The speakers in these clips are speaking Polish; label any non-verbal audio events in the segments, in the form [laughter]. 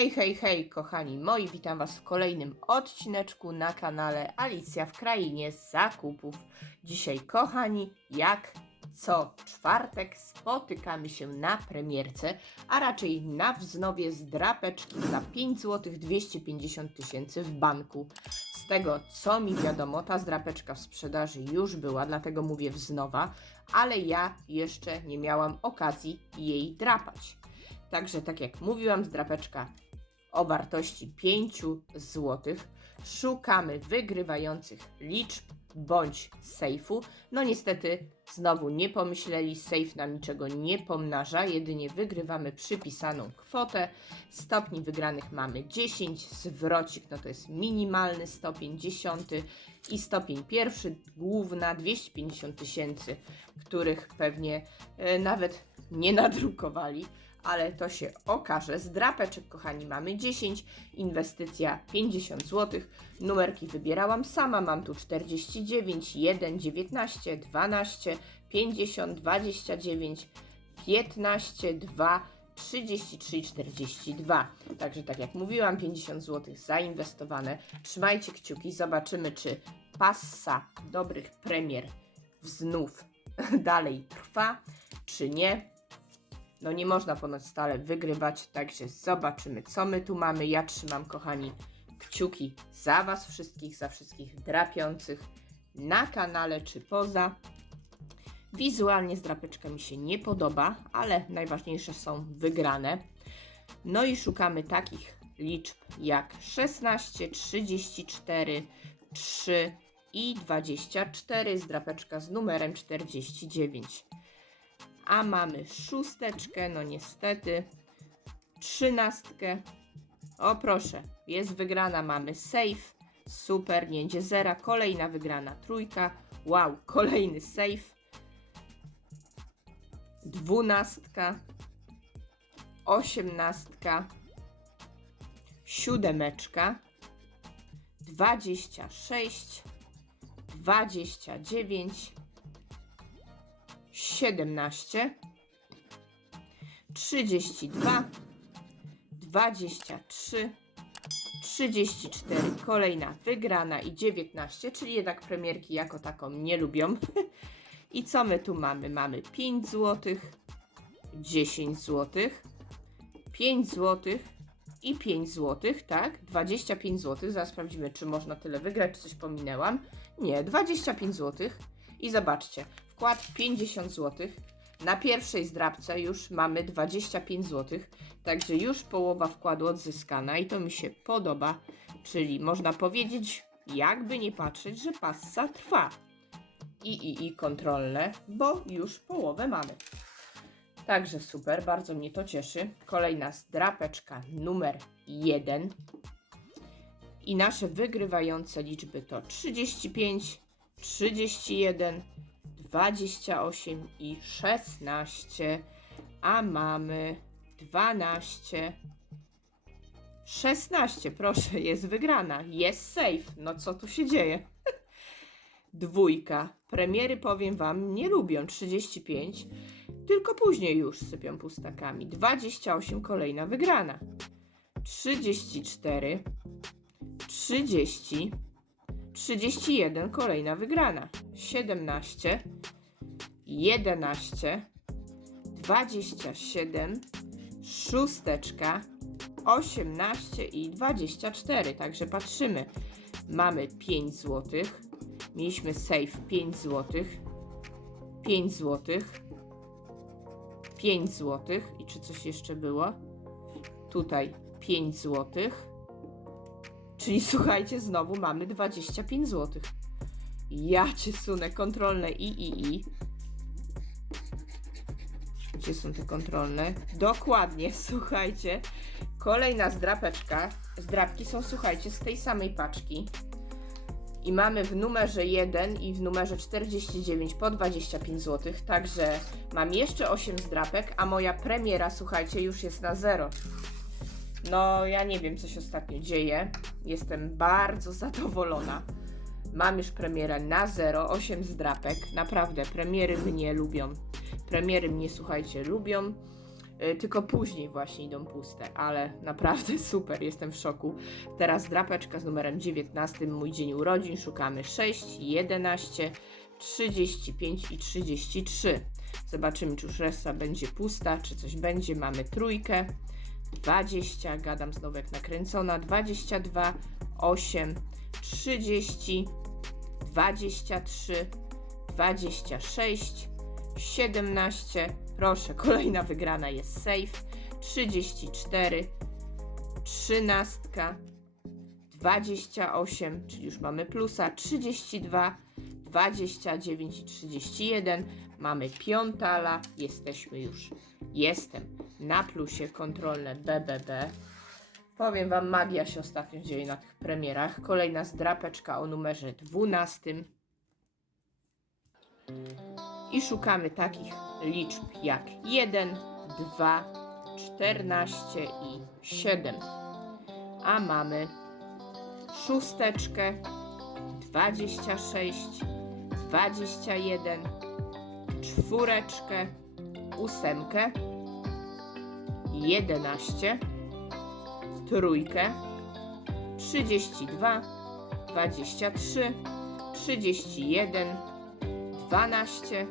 Hej, hej, hej, kochani moi, witam Was w kolejnym odcineczku na kanale Alicja w Krainie Zakupów. Dzisiaj, kochani, jak co czwartek spotykamy się na premierce, a raczej na wznowie z drapeczki za 5 zł 250 tysięcy w banku. Z tego, co mi wiadomo, ta zdrapeczka w sprzedaży już była, dlatego mówię wznowa, ale ja jeszcze nie miałam okazji jej drapać. Także, tak jak mówiłam, zdrapeczka o wartości 5 zł. Szukamy wygrywających liczb bądź sejfu. No niestety znowu nie pomyśleli, sejf nam niczego nie pomnaża, jedynie wygrywamy przypisaną kwotę. Stopni wygranych mamy 10, zwrocik no to jest minimalny stopień 10 i stopień pierwszy, główna 250 tysięcy, których pewnie e, nawet nie nadrukowali ale to się okaże. Z drapeczek, kochani, mamy 10, inwestycja 50 zł. Numerki wybierałam sama, mam tu 49, 1, 19, 12, 50, 29, 15, 2, 33 i 42. Także tak jak mówiłam, 50 zł zainwestowane. Trzymajcie kciuki, zobaczymy czy passa dobrych premier znów [laughs] dalej trwa, czy nie. No nie można ponoć stale wygrywać, także zobaczymy, co my tu mamy. Ja trzymam, kochani, kciuki za Was wszystkich, za wszystkich drapiących na kanale czy poza. Wizualnie zdrapeczka mi się nie podoba, ale najważniejsze są wygrane. No i szukamy takich liczb jak 16, 34, 3 i 24. Zdrapeczka z numerem 49 a mamy szósteczkę, no niestety, trzynastkę. O proszę, jest wygrana, mamy save, super, nie zera, kolejna wygrana trójka, wow, kolejny save, dwunastka, osiemnastka, siódemeczka, dwadzieścia sześć, dwadzieścia dziewięć, 17, 32, 23, 34, kolejna wygrana i 19, czyli jednak premierki jako taką nie lubią. [laughs] I co my tu mamy? Mamy 5 zł, 10 zł, 5 zł i 5 zł, tak? 25 zł. Zaraz sprawdzimy, czy można tyle wygrać, czy coś pominęłam. Nie, 25 zł. I zobaczcie, wkład 50 zł. Na pierwszej zdrabce już mamy 25 zł, także już połowa wkładu odzyskana i to mi się podoba, czyli można powiedzieć, jakby nie patrzeć, że passa trwa. I, i, i kontrolne, bo już połowę mamy. Także super, bardzo mnie to cieszy. Kolejna zdrapeczka numer 1. I nasze wygrywające liczby to 35, 31, 28 i 16, a mamy 12. 16, proszę, [laughs] jest wygrana. Jest safe. No co tu się dzieje? [laughs] Dwójka. Premiery, powiem Wam, nie lubią. 35. Tylko później już sypią pustakami. 28, kolejna wygrana. 34. 30. 31, kolejna wygrana. 17, 11, 27, szósteczka, 18 i 24. Także patrzymy. Mamy 5 zł. Mieliśmy save 5 zł. 5 zł. 5 zł. I czy coś jeszcze było? Tutaj 5 złotych. Czyli słuchajcie, znowu mamy 25 zł. Ja cię sunę, kontrolne i, i, i. Gdzie są te kontrolne? Dokładnie, słuchajcie. Kolejna zdrapeczka. Zdrapki są, słuchajcie, z tej samej paczki. I mamy w numerze 1 i w numerze 49 po 25 zł. Także mam jeszcze 8 zdrapek, a moja premiera, słuchajcie, już jest na 0. No, ja nie wiem, co się ostatnio dzieje. Jestem bardzo zadowolona. Mam już premierę na 0, 8 zdrapek. Naprawdę, premiery mnie lubią. Premiery mnie, słuchajcie, lubią. y, tylko później właśnie idą puste, ale naprawdę [laughs] super, jestem w szoku. Teraz drapeczka z numerem 19, mój dzień urodzin, szukamy 6, 11, 35 i 33. Zobaczymy, czy już reszta będzie pusta, czy coś będzie. Mamy trójkę, 20, gadam znowu jak nakręcona, 22, 8, 30, 23, 26, 17. Proszę, [laughs] kolejna wygrana jest safe. 34, 13, 28, czyli już mamy plusa, 32, 29 i 31. Mamy piątala, jesteśmy już. Jestem na plusie kontrolne BBB. Powiem Wam, magia się ostatnio dzieje na tych premierach. Kolejna zdrapeczka o numerze 12. I szukamy takich liczb jak 1, 2, 14 i 7. A mamy szósteczkę, 26, 21, czwóreczkę, ósemkę, 11, trójkę, 32, 23, 31, 12,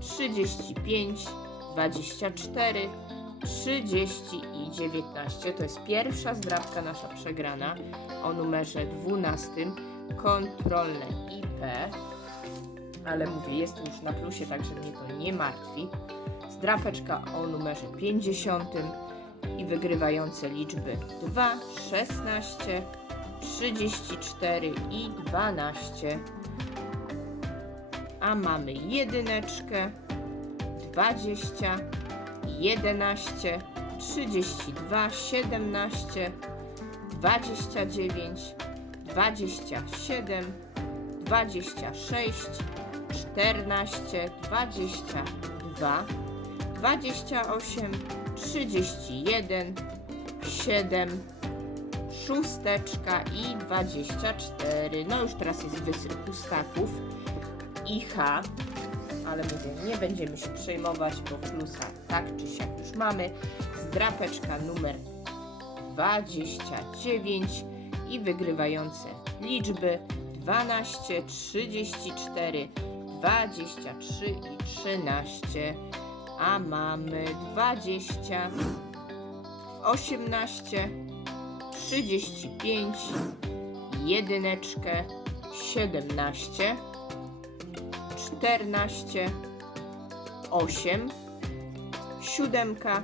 35, 24, 30 i 19. To jest pierwsza zdrabka nasza przegrana o numerze 12. Kontrolne IP. Ale mówię, jestem już na plusie, także mnie to nie martwi. Zdrapeczka o numerze 50 i wygrywające liczby 2, 16, 34 i 12. A mamy jedyneczkę, 20, 11, 32, 17, 29, 27, 26, 14, 22, 28, 31, 7, szósteczka i 24. No już teraz jest wysyp pustaków i H, ale mówię, nie będziemy się przejmować, bo plusa tak czy siak już mamy. Zdrapeczka numer 29 i wygrywające liczby 12, 34, 23 i 13, a mamy 20, 18, 35, jedyneczkę, 17, 14, 8, siódemka,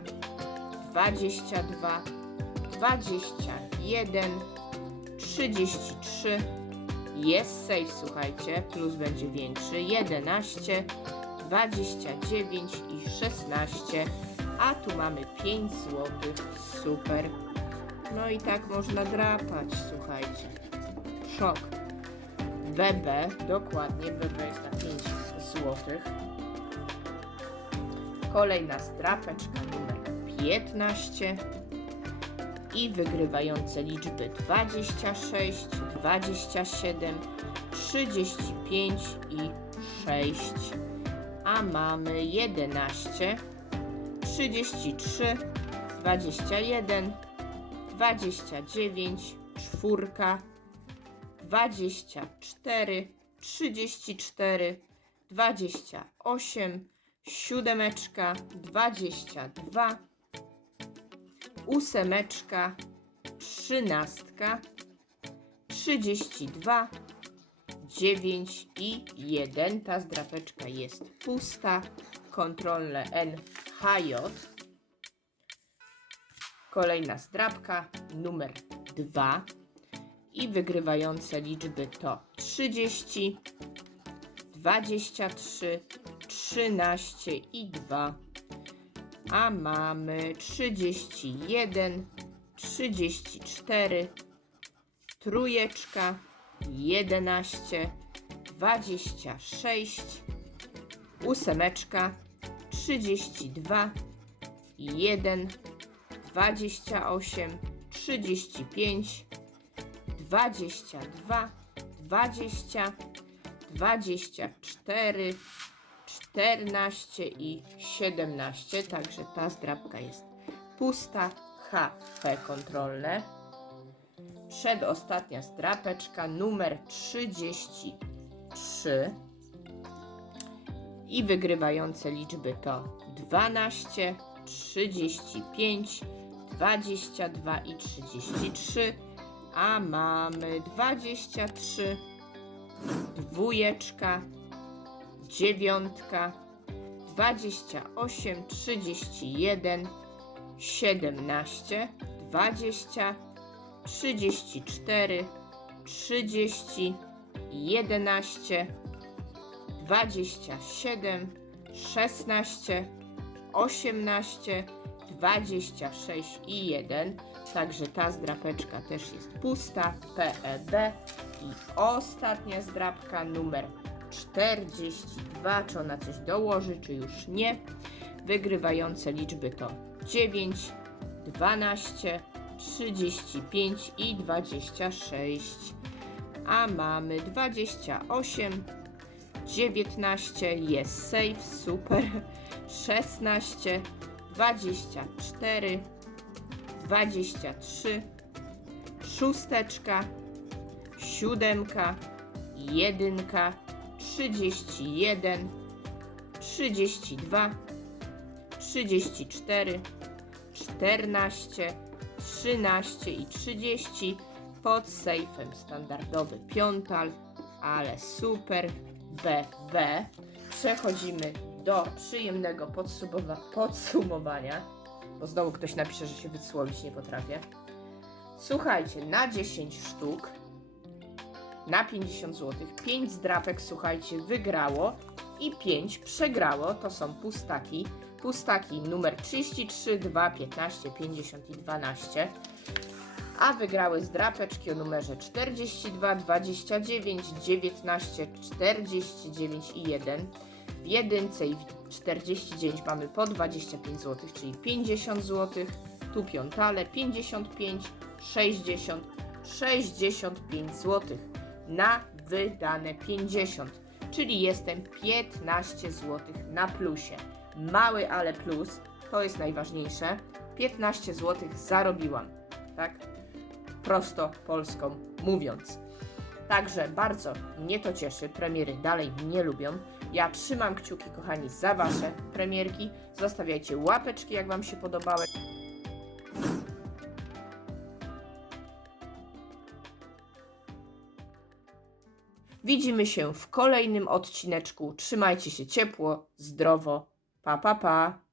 22, 21, 33, jest safe, słuchajcie, plus będzie większy, 11, 29 i 16, a tu mamy 5 zł, super. No i tak można drapać, słuchajcie. Szok. BB, dokładnie, BB jest na 5 zł. Kolejna strapeczka numer 15 i wygrywające liczby 26, 27, 35 i 6. Mamy 11, 33, 21, 29, czwórka, 24, 34, 28, siódemeczka, 22, ósemeczka, trzynastka, 32, 9 i 1. Ta zdrapeczka jest pusta. Kontrolne NHJ. Kolejna zdrapka, numer 2. I wygrywające liczby to 30, 23, 13 i 2. A mamy 31, 34, trójeczka, 11, 26, ósemeczka, 32, 1, 28, 35, 22, 20, 24, 14 i 17. Także ta zdrabka jest pusta. HP kontrolne. Przedostatnia zdrapeczka numer 33. I wygrywające liczby to 12, 35, 22 i 33. A mamy 23, dwójeczka, dziewiątka, 28, 31, 17, 20, 34, 30, 11, 27, 16, 18, 26 i 1. Także ta zdrapeczka też jest pusta. PEB. I ostatnia zdrapka numer 42. Czy ona coś dołoży, czy już nie? Wygrywające liczby to 9, 12, 35 i 26. A mamy 28, 19 jest safe, super. 16, 24, 23, szósteczka, siódemka, jedynka, 31, 32, 34, 14, 13 i 30 pod sejfem standardowy piątal, ale super BB. Przechodzimy do przyjemnego podsumowa- podsumowania, bo znowu ktoś napisze, że się wysłowić nie potrafię. Słuchajcie, na 10 sztuk, na 50 zł, 5 zdrapek, słuchajcie, wygrało i 5 przegrało. To są pustaki. Pustaki numer 33, 2, 15, 50 i 12. A wygrały zdrapeczki o numerze 42, 29, 19, 49 i 1. W jedynce i w 49 mamy po 25 zł, czyli 50 zł. Tu piątale 55, 60, 65 zł na wydane 50, czyli jestem 15 zł na plusie. Mały, ale plus, to jest najważniejsze. 15 zł zarobiłam, tak? Prosto polską mówiąc. Także bardzo mnie to cieszy. Premiery dalej mnie lubią. Ja trzymam kciuki, kochani, za Wasze premierki. Zostawiajcie łapeczki, jak Wam się podobały. Widzimy się w kolejnym odcineczku. Trzymajcie się ciepło, zdrowo. Pa, pa, pa.